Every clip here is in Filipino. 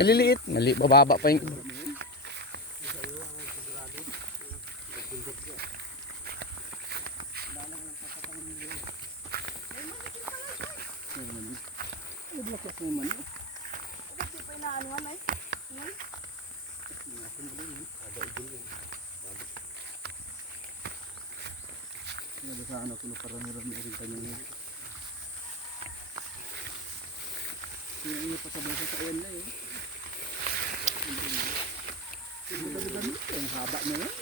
Maliliit. Bababa pa yung... Sana kung parami-rami rin kanya. Yung pasabay sa ayan na eh. Ang haba na yan.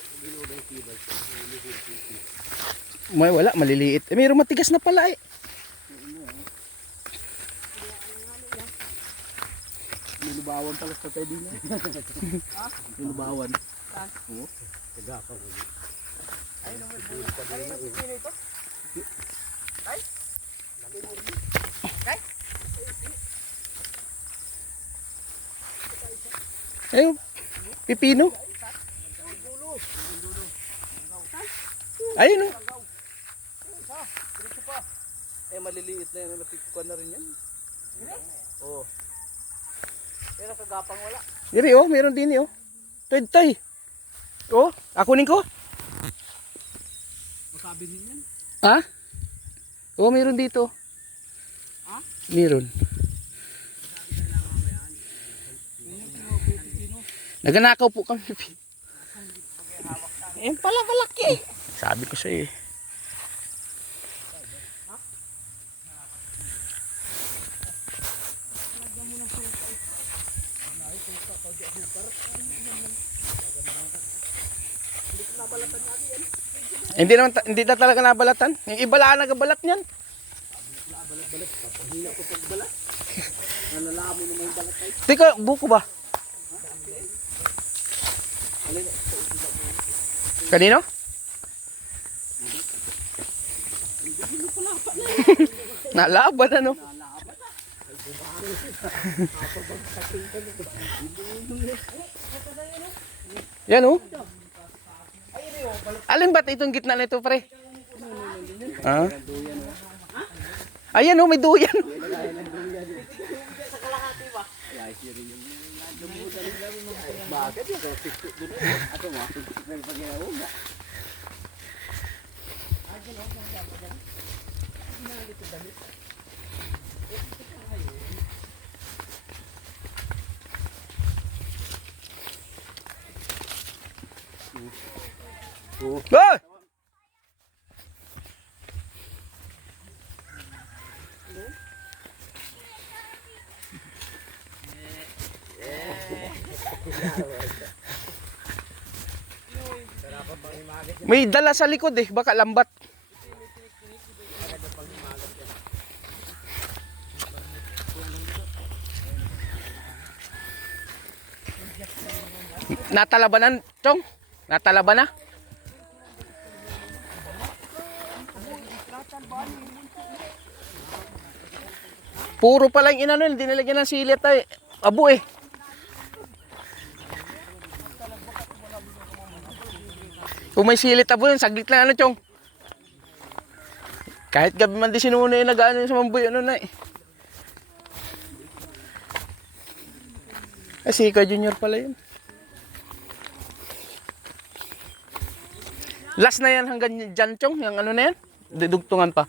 May wala, maliliit. Eh, mayroong matigas na pala eh. Nilubawan pala sa tayo din eh. Nilubawan. Oo. Tagapang. Ay, sino ito? Ay? Ay? Ayun, pipino. Ayun oh. Eh maliliit na yan, matikuan na rin yan. Oo. Pero kagapang wala. Diri oh, meron din oh. Toy. Oh, akunin ko. Makabi din yan. Ha? Oh, meron dito. Ha? Meron. Naganakaw po kami. Eh pala malaki. Sabi ko sa iyo. Hindi naman hindi na talaga nabalatan. Yung iba lang nagabalat niyan. Balat-balat, papahina ko pagbalat. Nalalaman naman yung balat ay. Teka, buko ba? Kanino? Nalaban ano? Yan oh. Alin ba itong gitna na ito pre? Ah? Ayan oh, may duyan. Bakit yung tiktok doon? Ato mo, tiktok na yung pag-iawag. Go! May dala sa likod eh, baka lambat. Natalabanan, Chong? Natalaban na? Puro pala yung inano, hindi nilagyan ng silit ay abo eh. Kung may silit abo yun, saglit lang ano Chong. Kahit gabi man di sinuno yung nag-ano sa mamboy ano na eh. Kasi Sika Junior pala yun. Last na yan hanggang dyan Chong, yung ano na yan, didugtungan pa.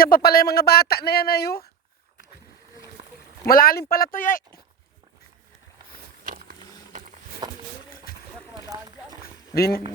Diyan pa pala yung mga bata na yan ayo. Malalim pala to yay. Din